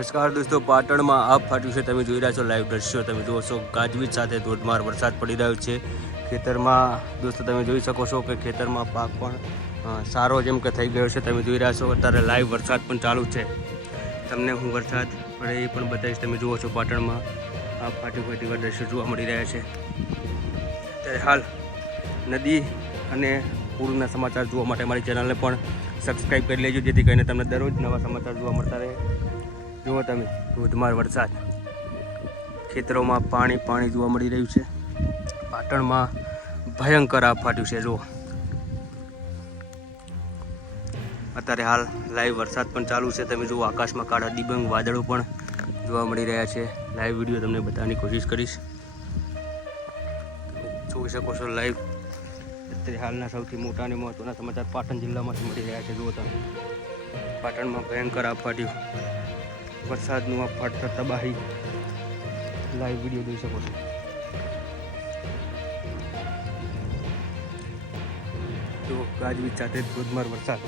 નમસ્કાર દોસ્તો, પાટણમાં આપ ફાટ્યું છે, તમે જોઈ રહ્યા છો લાઈવ દ્રશ્યો. તમે જુઓ છો ગાજવીજ સાથે ધોધમાર વરસાદ પડી રહ્યો છે. ખેતરમાં, દોસ્તો, તમે જોઈ શકો છો કે ખેતરમાં પાક પણ સારો જેમ કે થઈ ગયો છે. તમે જોઈ રહ્યા છો, અત્યારે લાઈવ વરસાદ પણ ચાલુ છે. તમને હું વરસાદ પડે એ પણ બતાવીશ. તમે જુઓ છો પાટણમાં આ ફાટી એવા દ્રશ્યો જોવા મળી રહ્યા છે. અત્યારે હાલ નદી અને પૂરના સમાચાર જોવા માટે મારી ચેનલને પણ સબસ્ક્રાઈબ કરી લેજો, જેથી કરીને તમને દરરોજ નવા સમાચાર જોવા મળતા રહે. જુઓ તમે? ધોધમાર વરસાદ. ખેતરોમાં પાણી પાણી જોવા મળી રહ્યું છે. પાટણમાં ભયંકર આપ ફાટ્યું છે, જુઓ. અત્યારે હાલ લાઈવ વરસાદ પણ ચાલુ છે. તમે જુઓ, આકાશમાં કાળા દિબંગ વાદળો પણ જોવા મળી રહ્યા છે. લાઈવ વીડિયો તમને બતાવવાની કોશિશ કરીશ. જોઈ શકો છો લાઈવ અત્યારે હાલના સૌથી મોટા અને મહત્વના સમાચાર પાટણ જિલ્લામાંથી મળી રહ્યા છે. જુઓ તમે. પાટણમાં ભયંકર આપ ફાટ્યું. વરસાદનું આ ફાટતા તબાહી. લાઈવ વીડિયો જોઈ શકો છો. તો ગાજવીજ સાથે ધોધમાર વરસાદ.